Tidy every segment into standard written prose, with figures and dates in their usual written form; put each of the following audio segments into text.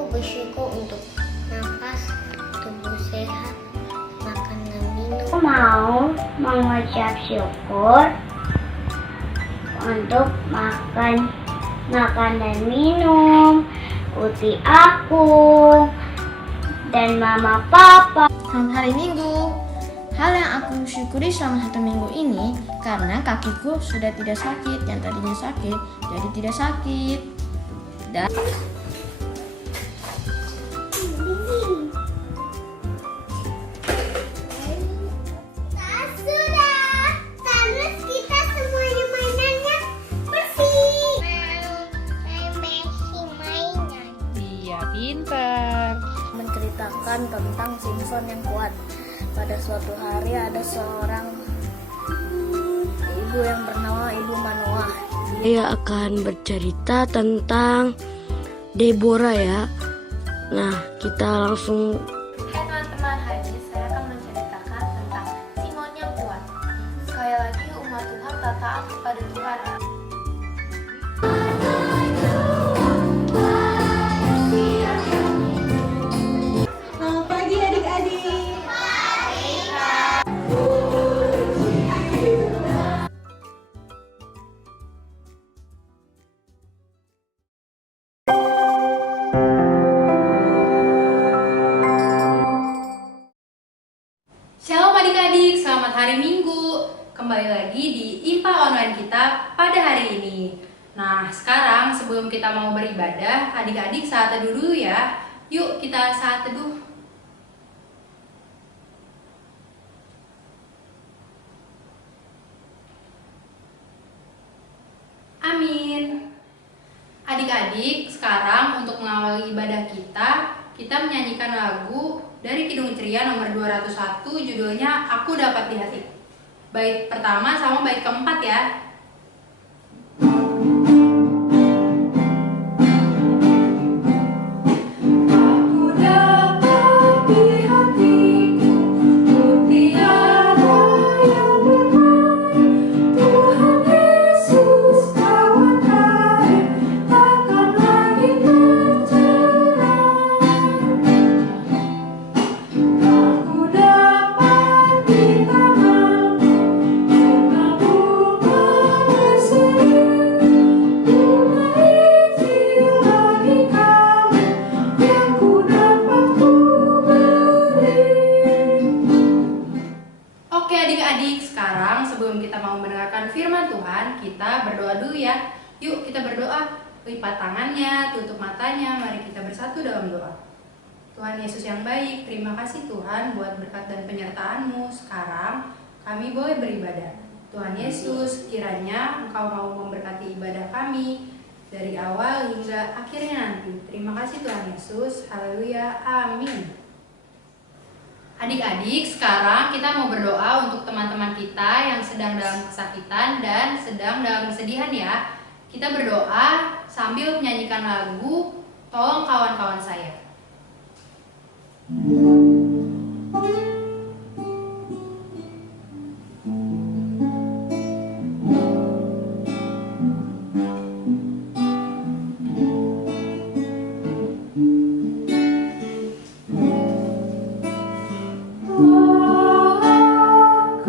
Aku bersyukur untuk nafas, tubuh sehat, makan dan minum. Aku mau mengucap syukur untuk makan dan minum, putih aku dan mama papa. Selamat hari Minggu. Hal yang aku syukuri selama 1 minggu ini karena kakiku sudah tidak sakit, yang tadinya sakit jadi tidak sakit. Dan pintar. menceritakan tentang Simpson yang kuat. Pada suatu hari ada seorang ibu yang bernama Ibu Manoah. Saya akan bercerita tentang Deborah ya. Nah, kita langsung. Hai teman-teman, hari ini saya akan menceritakan tentang Simon yang kuat. Sekali lagi umat Tuhan tak taat kepada Tuhan. Selamat pagi adik-adik. Shalom adik-adik, selamat hari Minggu. Kembali lagi di IPA online kita pada hari ini. Nah, sekarang sebelum kita mau beribadah, adik-adik saat teduh dulu ya. Yuk kita saat teduh. Amin. Adik-adik, sekarang untuk mengawali ibadah kita menyanyikan lagu dari Kidung Ceria nomor 201, judulnya Aku Dapat di Hati. Bait pertama sama bait keempat ya. Oke adik-adik, sekarang sebelum kita mau mendengarkan firman Tuhan, kita berdoa dulu ya. Yuk kita berdoa, lipat tangannya, tutup matanya, mari kita bersatu dalam doa. Tuhan Yesus yang baik, terima kasih Tuhan buat berkat dan penyertaan-Mu. Sekarang kami boleh beribadah. Tuhan Yesus, kiranya Engkau mau memberkati ibadah kami dari awal hingga akhirnya nanti. Terima kasih Tuhan Yesus, haleluya, amin. Adik-adik, sekarang kita mau berdoa untuk teman-teman kita yang sedang dalam kesakitan dan sedang dalam kesedihan ya. Kita berdoa sambil menyanyikan lagu Tolong Kawan-Kawan Saya.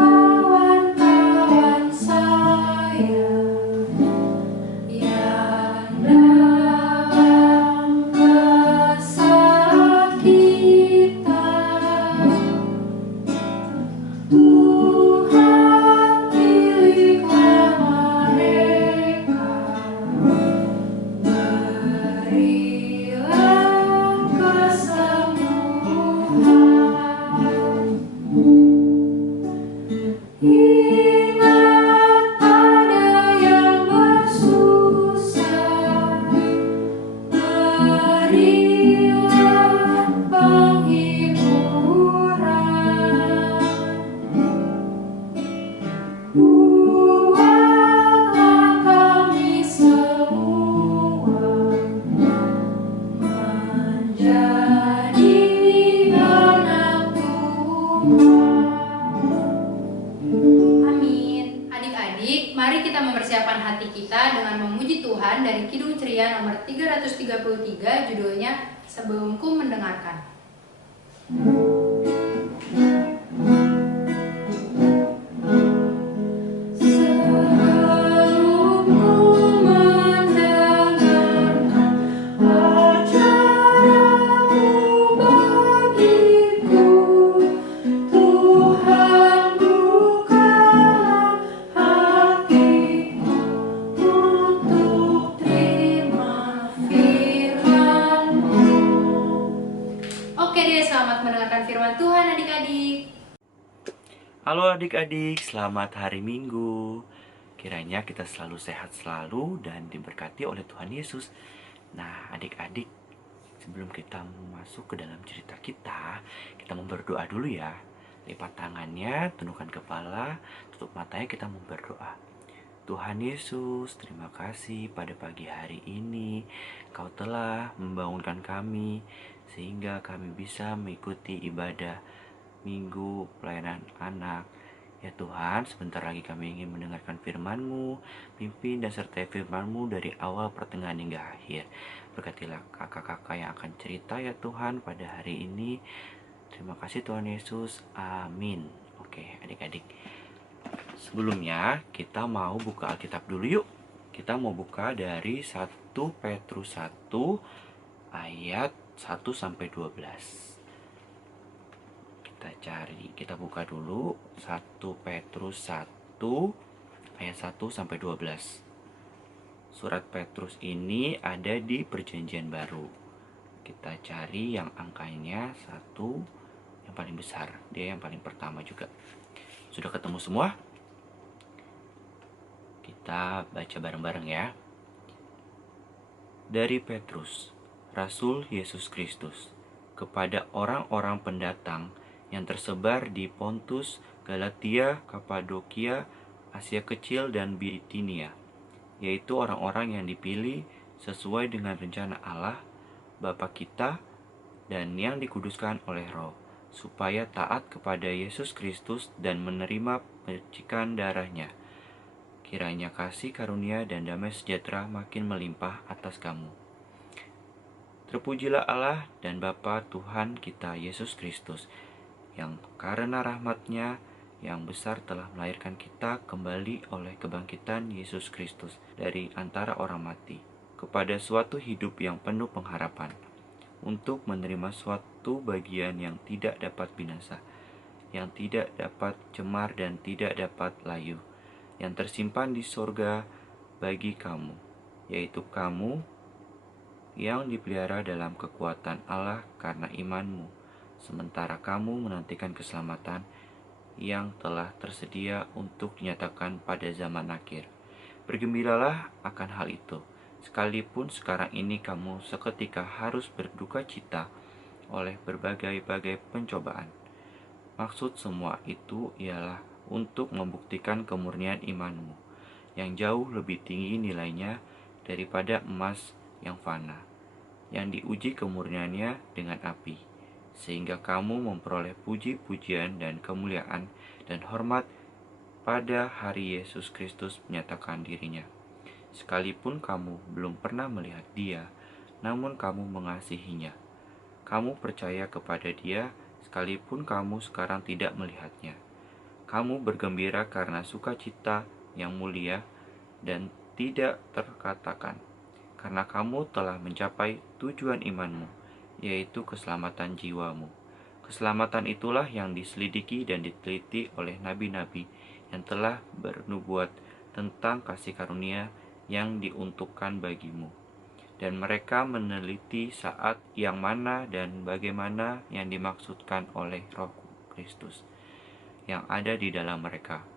Kawan-kawan saya yang dalam kesakitan, Tuhan pilihlah mereka, berilah kesembuhan. Ingat ada yang bersusah, berilah penghiburan. Buatlah kami semua menjadi anak Tuhan. Amin. Adik-adik, mari kita mempersiapkan hati kita dengan memuji Tuhan dari Kidung Ceria ya nomor 333, judulnya Sebelumku Mendengarkan. Oke deh, selamat mendengarkan firman Tuhan adik-adik. Halo adik-adik, selamat hari Minggu. Kiranya kita selalu sehat selalu dan diberkati oleh Tuhan Yesus. Nah adik-adik, sebelum kita masuk ke dalam cerita kita mau berdoa dulu ya. Lipat tangannya, tundukkan kepala, tutup matanya, kita mau berdoa. Tuhan Yesus, terima kasih pada pagi hari ini Kau telah membangunkan kami sehingga kami bisa mengikuti ibadah Minggu pelayanan anak. Ya Tuhan, sebentar lagi kami ingin mendengarkan firman-Mu. Pimpin dan sertai firman-Mu dari awal pertengahan hingga akhir. Berkatilah kakak-kakak yang akan cerita ya Tuhan pada hari ini. Terima kasih Tuhan Yesus, amin. Oke adik-adik, sebelumnya kita mau buka Alkitab dulu yuk. Kita mau buka dari 1 Petrus 1 ayat 1-12. Kita buka dulu 1 Petrus 1 ayat 1-12. Surat Petrus ini ada di Perjanjian Baru. Kita cari yang angkanya 1, yang paling besar. Dia yang paling pertama juga. Sudah ketemu semua? Kita baca bareng-bareng ya. Dari Petrus, Rasul Yesus Kristus, kepada orang-orang pendatang yang tersebar di Pontus, Galatia, Kapadokia, Asia Kecil, dan Bitinia, yaitu orang-orang yang dipilih sesuai dengan rencana Allah, Bapa kita, dan yang dikuduskan oleh Roh, supaya taat kepada Yesus Kristus dan menerima percikan darahnya. Kiranya kasih karunia dan damai sejahtera makin melimpah atas kamu. Terpujilah Allah dan Bapa Tuhan kita Yesus Kristus, yang karena rahmat-Nya yang besar telah melahirkan kita kembali oleh kebangkitan Yesus Kristus dari antara orang mati, kepada suatu hidup yang penuh pengharapan, untuk menerima suatu bagian yang tidak dapat binasa, yang tidak dapat cemar dan tidak dapat layu, yang tersimpan di sorga bagi kamu, yaitu kamu yang dipelihara dalam kekuatan Allah karena imanmu, sementara kamu menantikan keselamatan yang telah tersedia untuk dinyatakan pada zaman akhir. Bergembiralah akan hal itu, sekalipun sekarang ini kamu seketika harus berduka cita oleh berbagai-bagai pencobaan. Maksud semua itu ialah untuk membuktikan kemurnian imanmu, yang jauh lebih tinggi nilainya daripada emas yang fana, yang diuji kemurniannya dengan api, sehingga kamu memperoleh puji-pujian dan kemuliaan dan hormat pada hari Yesus Kristus menyatakan dirinya. Sekalipun kamu belum pernah melihat Dia, namun kamu mengasihinya. Kamu percaya kepada Dia, sekalipun kamu sekarang tidak melihatnya. Kamu bergembira karena sukacita yang mulia dan tidak terkatakan, karena kamu telah mencapai tujuan imanmu, yaitu keselamatan jiwamu. Keselamatan itulah yang diselidiki dan diteliti oleh nabi-nabi yang telah bernubuat tentang kasih karunia yang diuntukkan bagimu. Dan mereka meneliti saat yang mana dan bagaimana yang dimaksudkan oleh Roh Kristus yang ada di dalam mereka,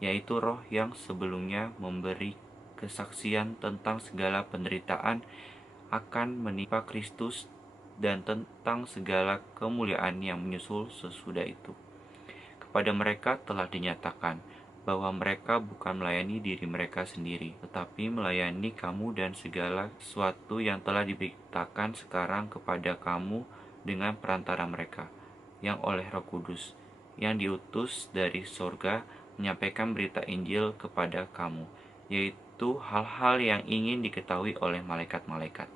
yaitu Roh yang sebelumnya memberi kesaksian tentang segala penderitaan akan menimpa Kristus dan tentang segala kemuliaan yang menyusul sesudah itu. Kepada mereka telah dinyatakan bahwa mereka bukan melayani diri mereka sendiri, tetapi melayani kamu dan segala sesuatu yang telah diberitakan sekarang kepada kamu dengan perantara mereka, yang oleh Roh Kudus, yang diutus dari sorga menyampaikan berita Injil kepada kamu, yaitu itu hal-hal yang ingin diketahui oleh malaikat-malaikat.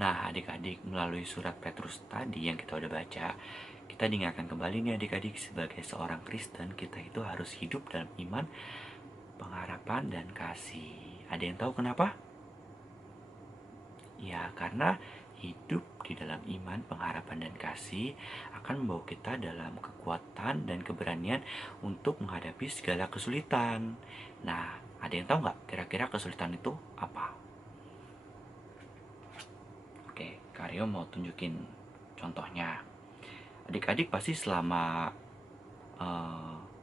Nah, adik-adik, melalui surat Petrus tadi yang kita udah baca, kita diingatkan kembali nih adik-adik, sebagai seorang Kristen, kita itu harus hidup dalam iman, pengharapan, dan kasih. Ada yang tahu kenapa? Ya, karena hidup di dalam iman, pengharapan, dan kasih akan membawa kita dalam kekuatan dan keberanian untuk menghadapi segala kesulitan. Nah, ada yang tahu nggak kira-kira kesulitan itu apa? Oke, Karyo mau tunjukin contohnya. Adik-adik pasti selama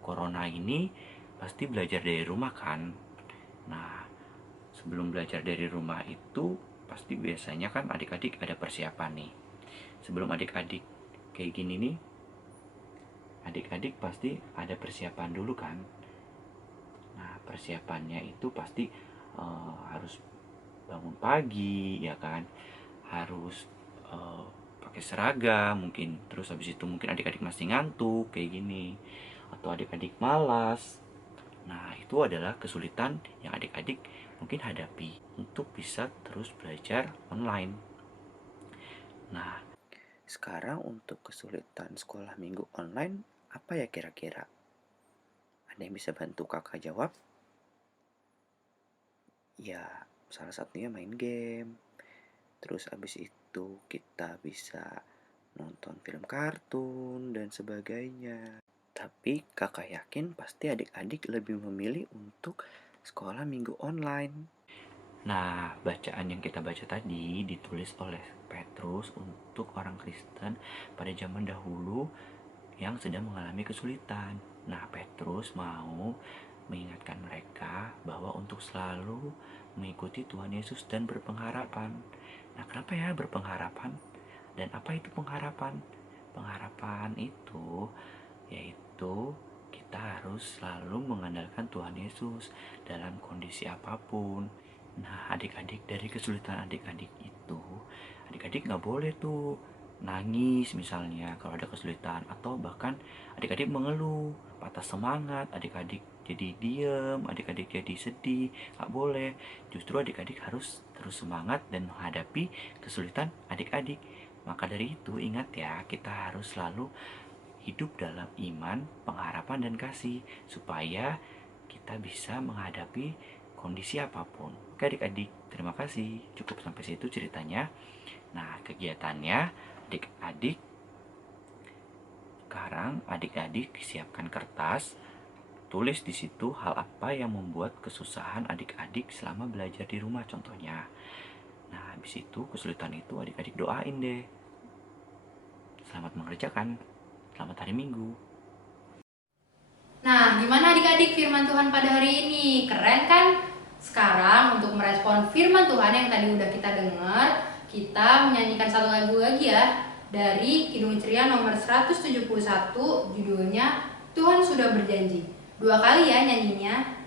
corona ini pasti belajar dari rumah kan. Nah, sebelum belajar dari rumah itu pasti biasanya kan adik-adik ada persiapan nih. Sebelum adik-adik kayak gini nih, adik-adik pasti ada persiapan dulu kan. Nah, persiapannya itu pasti harus bangun pagi ya kan, harus pakai seragam mungkin, terus habis itu mungkin adik-adik masih ngantuk kayak gini, atau adik-adik malas. Nah, itu adalah kesulitan yang adik-adik mungkin hadapi untuk bisa terus belajar online. Nah, sekarang untuk kesulitan sekolah minggu online apa ya kira-kira? Ada yang bisa bantu kakak jawab? Ya, salah satunya main game. Terus abis itu kita bisa nonton film kartun dan sebagainya. Tapi kakak yakin pasti adik-adik lebih memilih untuk sekolah minggu online. Nah, bacaan yang kita baca tadi ditulis oleh Petrus untuk orang Kristen pada zaman dahulu yang sedang mengalami kesulitan. Nah, Petrus mau mengingatkan mereka bahwa untuk selalu mengikuti Tuhan Yesus dan berpengharapan. Nah, kenapa ya berpengharapan? Dan apa itu pengharapan? Pengharapan itu yaitu kita harus selalu mengandalkan Tuhan Yesus dalam kondisi apapun. Nah, adik-adik, dari kesulitan adik-adik itu, adik-adik nggak boleh tuh nangis misalnya kalau ada kesulitan, atau bahkan adik-adik mengeluh, patah semangat, adik-adik jadi diem, adik-adik jadi sedih. Nggak boleh. Justru adik-adik harus terus semangat dan menghadapi kesulitan adik-adik. Maka dari itu ingat ya, kita harus selalu hidup dalam iman, pengharapan, dan kasih supaya kita bisa menghadapi kondisi apapun. Oke adik-adik, terima kasih. Cukup sampai situ ceritanya. Nah, kegiatannya adik-adik, sekarang adik-adik siapkan kertas, tulis di situ hal apa yang membuat kesusahan adik-adik selama belajar di rumah contohnya. Nah, habis itu kesulitan itu adik-adik doain deh. Selamat mengerjakan. Selamat hari Minggu. Nah, gimana adik-adik firman Tuhan pada hari ini? Keren kan? Sekarang untuk merespon firman Tuhan yang tadi udah kita dengar, kita menyanyikan satu lagu lagi ya, dari Kidung Ceria nomor 171, judulnya Tuhan Sudah Berjanji. 2 kali ya nyanyinya.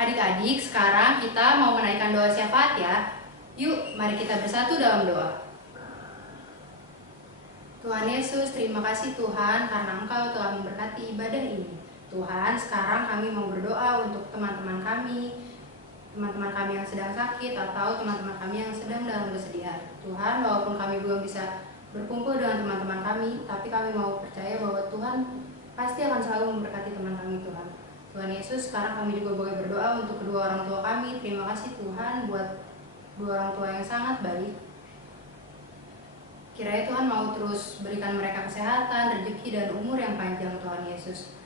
Adik-adik, sekarang kita mau menaikkan doa syafaat ya. Yuk, mari kita bersatu dalam doa. Tuhan Yesus, terima kasih Tuhan karena Engkau telah memberkati ibadah ini. Tuhan, sekarang kami mau berdoa untuk teman-teman kami yang sedang sakit atau teman-teman kami yang sedang dalam kesedihan. Tuhan, walaupun kami belum bisa berkumpul dengan teman-teman kami, tapi kami mau percaya bahwa Tuhan pasti akan selalu memberkati teman kami, Tuhan. Tuhan Yesus, sekarang kami juga boleh berdoa untuk kedua orang tua kami. Terima kasih Tuhan buat dua orang tua yang sangat baik. Kiranya Tuhan mau terus berikan mereka kesehatan, rezeki, dan umur yang panjang, Tuhan Yesus.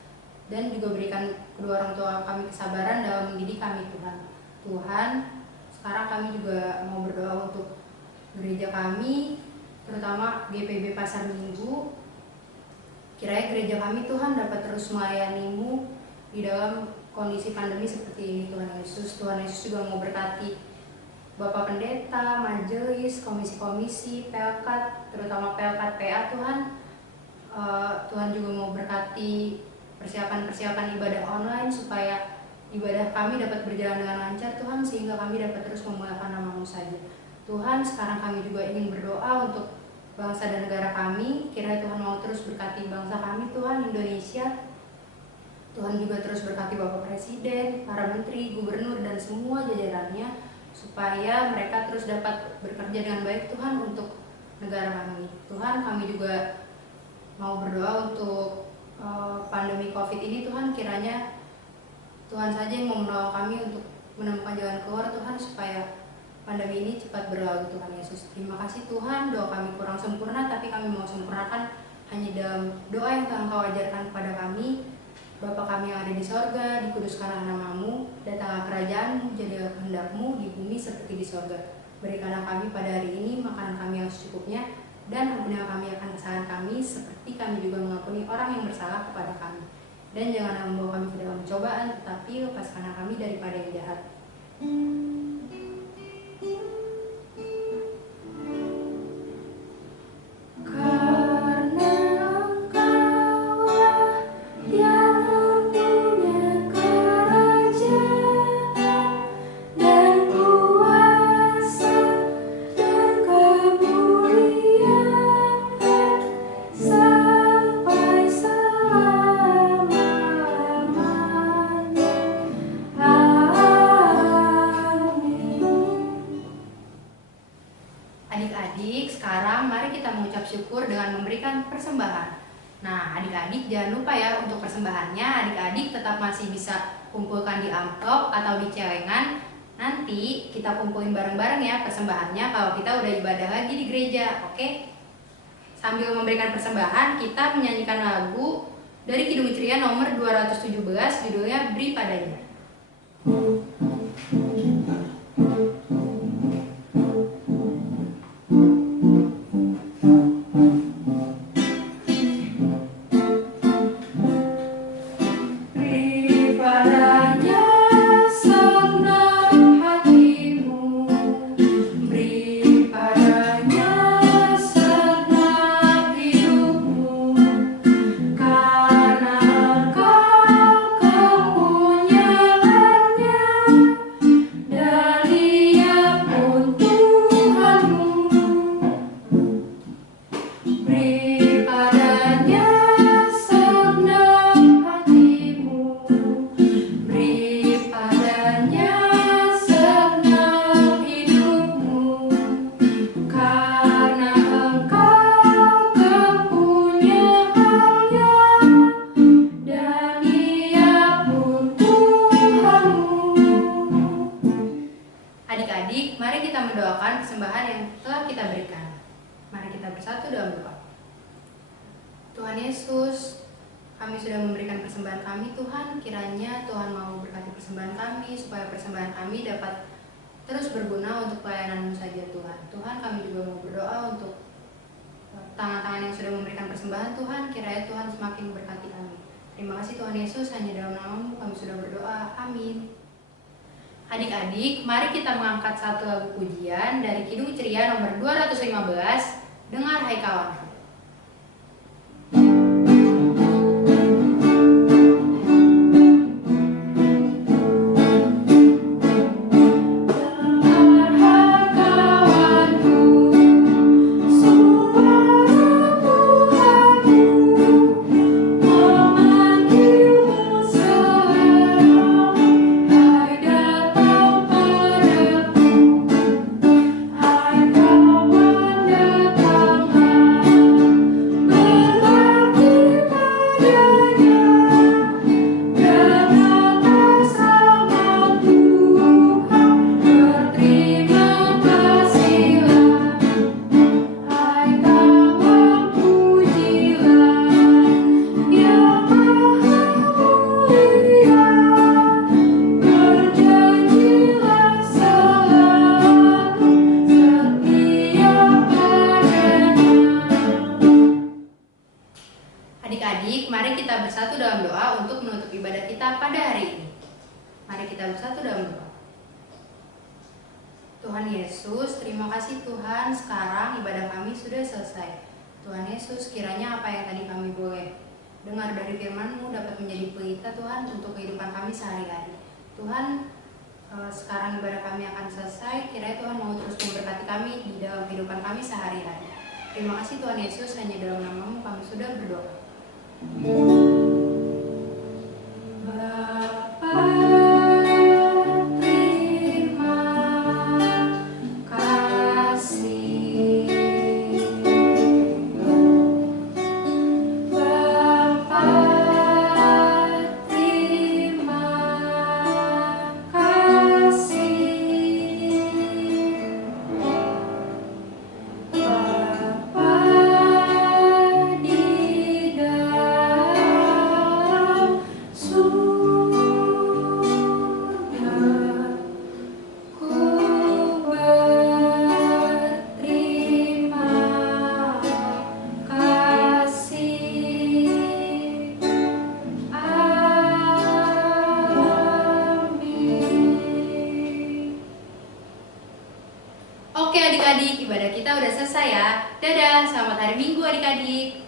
Dan juga berikan kedua orang tua kami kesabaran dalam mendidik kami, Tuhan. Tuhan, sekarang kami juga mau berdoa untuk gereja kami, terutama GPB Pasar Minggu. Kiranya gereja kami, Tuhan, dapat terus melayani-Mu di dalam kondisi pandemi seperti ini, Tuhan Yesus. Tuhan Yesus juga mau berkati Bapak Pendeta, Majelis, Komisi-komisi, Pelkat, terutama Pelkat PA, Tuhan. Tuhan juga mau berkati persiapan-persiapan ibadah online supaya ibadah kami dapat berjalan dengan lancar, Tuhan, sehingga kami dapat terus memuliakan nama-Mu saja. Tuhan, sekarang kami juga ingin berdoa untuk bangsa dan negara kami. Kiranya Tuhan mau terus berkati bangsa kami, Tuhan, Indonesia. Tuhan juga terus berkati Bapak Presiden, para menteri, gubernur, dan semua jajarannya, supaya mereka terus dapat bekerja dengan baik, Tuhan, untuk negara kami. Tuhan, kami juga mau berdoa untuk pandemi COVID ini, Tuhan. Kiranya Tuhan saja yang mau menolong kami untuk menemukan jalan keluar, Tuhan, supaya pandemi ini cepat berlalu, Tuhan Yesus. Terima kasih Tuhan, doa kami kurang sempurna, tapi kami mau sempurnakan hanya dalam doa yang Tuhan Kau ajarkan kepada kami. Bapa kami yang ada di sorga, dikuduskanlah nama-Mu, datanglah kerajaan-Mu, jadilah kehendak-Mu di bumi seperti di sorga. Berikanlah kami pada hari ini makanan kami yang secukupnya, dan ampunilah kami akan kesalahan kami, seperti kami juga mengampuni orang yang bersalah kepada kami. Dan janganlah membawa kami ke dalam cobaan, tetapi lepaskanlah kami daripada yang jahat. Adik-adik, sekarang mari kita mengucap syukur dengan memberikan persembahan. Nah, adik-adik jangan lupa ya untuk persembahannya, adik-adik tetap masih bisa kumpulkan di amplop atau di celengan. Nanti kita kumpulin bareng-bareng ya persembahannya kalau kita udah ibadah lagi di gereja, oke? Sambil memberikan persembahan, kita menyanyikan lagu dari Kidung Ceria nomor 217, judulnya Beri Padanya. Adik-adik, mari kita mendoakan persembahan yang telah kita berikan. Mari kita bersatu dalam doa. Tuhan Yesus, kami sudah memberikan persembahan kami, Tuhan. Kiranya Tuhan mau berkati persembahan kami, supaya persembahan kami dapat terus berguna untuk pelayanan-Mu saja, Tuhan. Tuhan, kami juga mau berdoa untuk tangan-tangan yang sudah memberikan persembahan, Tuhan. Kiranya Tuhan semakin memberkati kami. Terima kasih Tuhan Yesus, hanya dalam nama-Mu kami sudah berdoa. Amin. Adik-adik, mari kita mengangkat satu lagu pujian dari Kidung Ceria nomor 215, Dengar Hai Kawan. Hai kawan datanglah dalam doa untuk menutup ibadah kita pada hari ini. Mari kita bersatu dalam doa. Tuhan Yesus, terima kasih Tuhan, sekarang ibadah kami sudah selesai. Tuhan Yesus, kiranya apa yang tadi kami boleh dengar dari firman-Mu dapat menjadi pelita Tuhan untuk kehidupan kami sehari-hari. Tuhan, sekarang ibadah kami akan selesai, kiranya Tuhan mau terus memberkati kami di dalam kehidupan kami sehari-hari. Terima kasih Tuhan Yesus, hanya dalam nama-Mu kami sudah berdoa. Bapa, terima kasih. Bapa, terima kasih. Bapa di dalam surga, ku berterima kasih. Amin. Oke adik-adik, ibadah kita udah selesai ya. Dadah, selamat hari Minggu adik-adik.